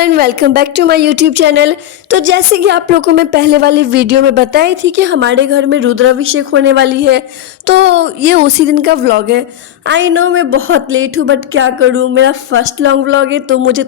Everyone, welcome back to my YouTube channel. तो जैसे कि आप लोगों को मैं पहले वाली वीडियो में बताई थी कि हमारे घर में रुद्राभिषेक होने वाली है, तो ये उसी दिन का व्लॉग है। आई नो मैं बहुत लेट हूँ, बट क्या करूँ, मेरा फर्स्ट लॉन्ग व्लॉग है तो मुझे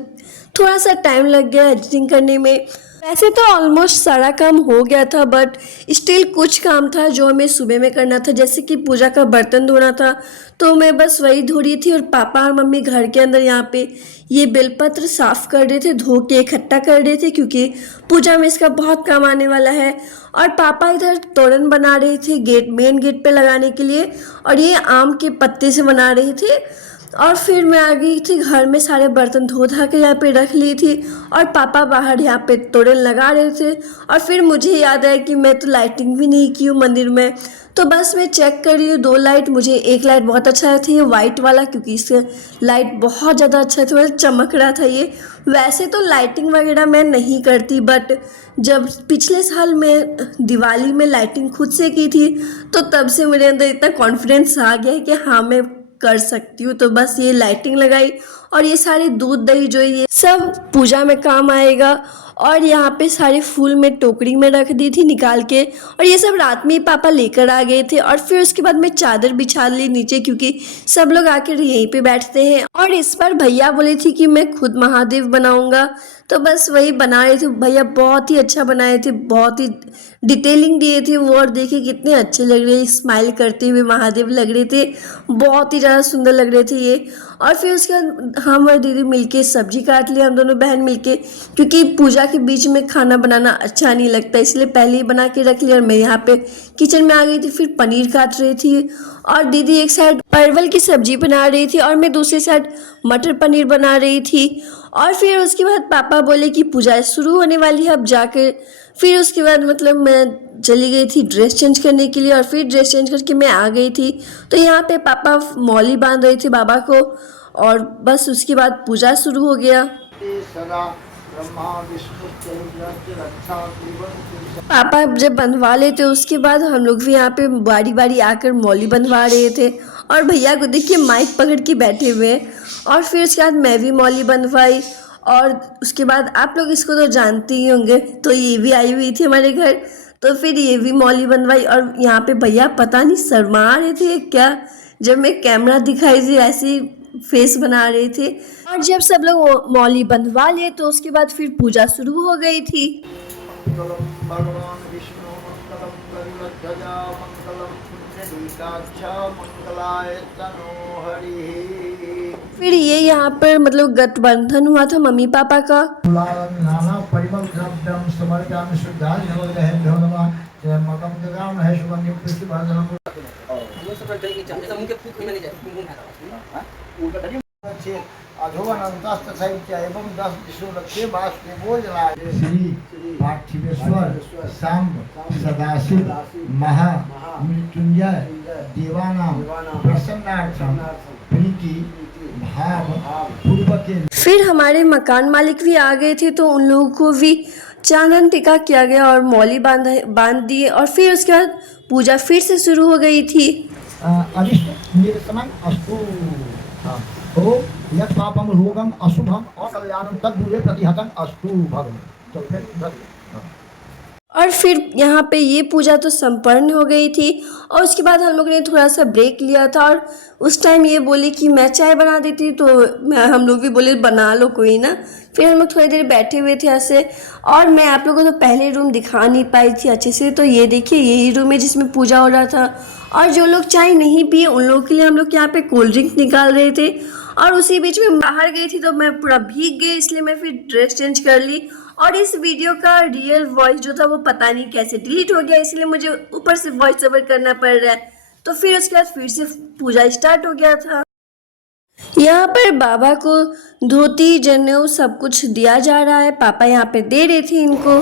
थोड़ा सा टाइम लग गया एडिटिंग करने में। वैसे तो ऑलमोस्ट सारा काम हो गया था, बट स्टिल कुछ काम था जो हमें सुबह में करना था, जैसे कि पूजा का बर्तन धोना था। तो मैं बस वही धो रही थी और पापा और मम्मी घर के अंदर यहाँ पे ये बेलपत्र साफ कर रहे थे, धो के इकट्ठा कर रहे थे, क्योंकि पूजा में इसका बहुत काम आने वाला है। और पापा इधर तोरण बना रहे थे गेट, मेन गेट पे लगाने के लिए, और ये आम के पत्ते से बना रहे थे। और फिर मैं आ गई थी घर में, सारे बर्तन धो धा के यहाँ पे रख ली थी, और पापा बाहर यहाँ पे तोरण लगा रहे थे। और फिर मुझे याद आया कि मैं तो लाइटिंग भी नहीं की हूँ मंदिर में, तो बस मैं चेक कर रही हूँ 2 लाइट। मुझे एक लाइट बहुत अच्छा था, ये वाइट वाला, क्योंकि इससे लाइट बहुत ज़्यादा अच्छा था, मतलब चमक रहा था ये। वैसे तो लाइटिंग वगैरह मैं नहीं करती, बट जब पिछले साल मैं दिवाली में लाइटिंग खुद से की थी, तो तब से मेरे अंदर इतना कॉन्फिडेंस आ गया है कि हाँ मैं कर सकती हूँ। तो बस ये लाइटिंग लगाई, और ये सारे दूध दही जो ये सब पूजा में काम आएगा। और यहाँ पे सारे फूल मैं टोकरी में रख दी थी निकाल के, और ये सब रात में ही पापा लेकर आ गए थे। और फिर उसके बाद मैं चादर बिछा ली नीचे, क्योंकि सब लोग आकर यहीं पे बैठते हैं। और इस बार भैया बोले थे कि मैं खुद महादेव बनाऊंगा, तो बस वही बना रहे थे। भैया बहुत ही अच्छा बनाए थे, बहुत ही डिटेलिंग दिए थे वो, और देखिए कितने अच्छे लग रहे, स्माइल करते हुए महादेव लग रहे थे, बहुत ही ज़्यादा सुंदर लग रहे थे ये। और फिर उसके बाद हम और दीदी मिलके सब्जी काट लिया, हम दोनों बहन मिलके, क्योंकि पूजा के बीच में खाना बनाना अच्छा नहीं लगता, इसलिए पहले ही बना के रख लिया। और मैं यहाँ पे किचन में आ गई थी, फिर पनीर काट रही थी, और दीदी एक साइड परवल की सब्जी बना रही थी, और मैं दूसरी साइड मटर पनीर बना रही थी। और फिर उसके बाद पापा बोले कि पूजा शुरू होने वाली है अब जाकर। फिर उसके बाद मतलब मैं चली गई थी ड्रेस चेंज करने के लिए, और फिर ड्रेस चेंज करके मैं आ गई थी। तो यहाँ पे पापा मौली बांध रहे थे बाबा को, और बस उसके बाद पूजा शुरू हो गया। पापा जब बंधवा लेते उसके बाद हम लोग भी यहाँ पे बारी बारी आकर मौली बंधवा रहे थे। और भैया को देखिए माइक पकड़ के बैठे हुए हैं। और फिर उसके बाद मैं भी मौली बंधवाई, और उसके बाद आप लोग इसको तो जानते ही होंगे, तो ये भी आई हुई थी हमारे घर, तो फिर ये भी मौली बंधवाई। और यहाँ पे भैया पता नहीं शर्मा रहे थे क्या, जब मैं कैमरा दिखाई थी ऐसे फेस बना रहे थे। और जब सब लोग मौली बंधवा लिए, तो उसके बाद फिर पूजा शुरू हो गई थी। फिर ये यहाँ पर मतलब गठबंधन हुआ था मम्मी पापा का। सदाशिव महा मृत्युंजय देवानाम प्रसन्नार्थम प्रीति भाव पूर्वक। फिर हमारे मकान मालिक भी आ गए थे, तो उन लोगों को भी चांदन टिका किया गया और मौली बांध दिए। और फिर उसके बाद पूजा फिर से शुरू हो गई थी। अरिष्ट निरसनं अस्तु तो यत् पापम रोगम अशुभम अकल्याणम तद्दूरे प्रतिहतं अस्तु भगवान। तो फिर और फिर यहाँ पे ये पूजा तो संपन्न हो गई थी, और उसके बाद हम लोग ने थोड़ा सा ब्रेक लिया था। और उस टाइम ये बोली कि मैं चाय बना देती, तो हम लोग भी बोले बना लो कोई ना। फिर हम लोग थोड़ी देर बैठे हुए थे ऐसे। और मैं आप लोगों को तो पहले रूम दिखा नहीं पाई थी अच्छे से, तो ये देखिए यही रूम है जिसमें पूजा हो रहा था। और जो लोग चाय नहीं पिए उन लोगों के लिए हम लोग यहाँ पे कोल्ड ड्रिंक निकाल रहे थे। और उसी बीच में बाहर गई थी, तो मैं पूरा भीग गई, इसलिए मैं फिर ड्रेस चेंज कर ली। और इस वीडियो का रियल वॉइस जो था वो पता नहीं कैसे डिलीट हो गया, इसलिए मुझे ऊपर से वॉइस ओवर करना पड़ रहा है। तो फिर उसके बाद फिर से पूजा स्टार्ट हो गया था। यहाँ पर बाबा को धोती जनेऊ सब कुछ दिया जा रहा है, पापा यहाँ पे दे रहे थे इनको।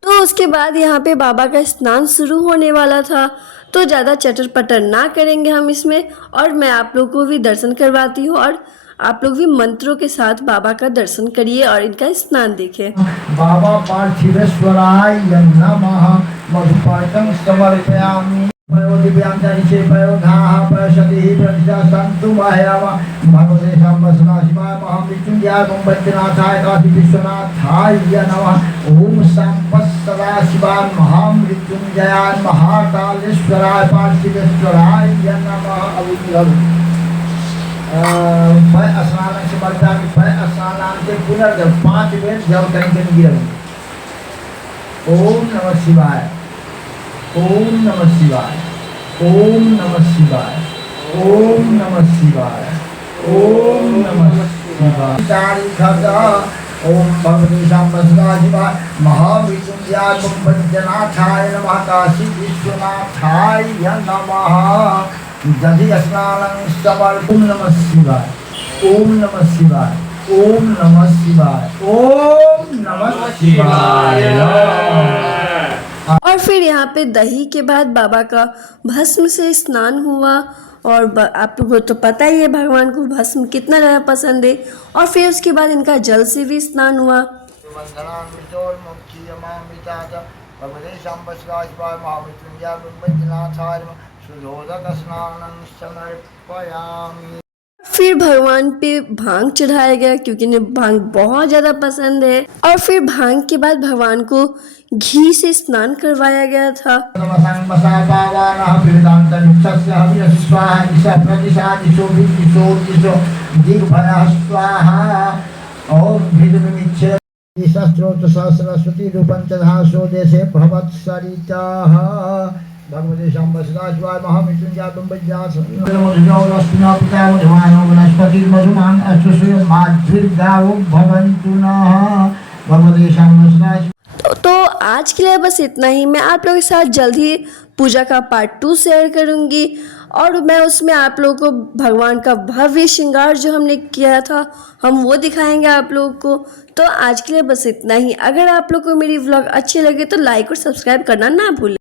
तो उसके बाद यहाँ पे बाबा का स्नान शुरू होने वाला था, तो ज़्यादा चटर पटर ना करेंगे हम इसमें, और मैं आप लोगों को भी दर्शन करवाती हूँ। और आप लोग भी मंत्रों के साथ बाबा का दर्शन करिए और इनका स्नान देखें। बाबा पार्थिवेश्वराय नमः मधुपर्कं समर्पयामि पयो दिव्यांतरिक्षे पयो धाः पयसतिः प्रतिष्ठा सन्तु मह्यम भगवते शम्भस्ना शिवाय महामृत्युंजयाय ओम वैद्यनाथाय काशी विश्वनाथाय नमः ओम संपत्सदा शिवाय महामृत्युंजयाय महाकालेश्वराय पार्थिवेश्वराय नमः। अभिनव पय स्नान से बढ़ता कि पय स्नान के पुनर्जब 5 बेर जब करेंगे गिरव। ओम नमः शिवाय ओम नमः शिवाय ओम नमः शिवाय ओम नमः शिवाय ओम नमः शिवाय तारीख ओम भगवते शंभस्ना शिवाय महामृत्युंजयाय वैद्यनाथाय नमः काशी विश्वनाथाय नमः दधि स्नानं समर्पयामि। ओम नमः शिवाय ओम नमः शिवाय ओम नमः शिवाय ओम नमः शिवाय। और फिर यहाँ पे दही के बाद बाबा का भस्म से स्नान हुआ और आप लोगों को तो पता ही है भगवान को भस्म कितना ज़्यादा पसंद है। और फिर उसके बाद इनका जल से भी स्नान हुआ। फिर भगवान पे भांग चढ़ाया गया क्योंकि इन्हें भांग बहुत ज़्यादा पसंद है। और फिर भांग के बाद भगवान को घी से स्नान करवाया गया था। सरस्वती रूपं तथा देशे भवत्सरिताः भगवते शंभस्ना शिवाय महामृत्युंजयाय वनस्पति मधुमान् अश्वसूय माध्वीर्गावो भवन्तु नः भगवते शंभस्ना। तो आज के लिए बस इतना ही। मैं आप लोगों के साथ जल्द ही पूजा का पार्ट 2 शेयर करूंगी और मैं उसमें आप लोगों को भगवान का भव्य श्रृंगार जो हमने किया था हम वो दिखाएंगे आप लोगों को। तो आज के लिए बस इतना ही। अगर आप लोगों को मेरी व्लॉग अच्छी लगे तो लाइक और सब्सक्राइब करना ना भूलें।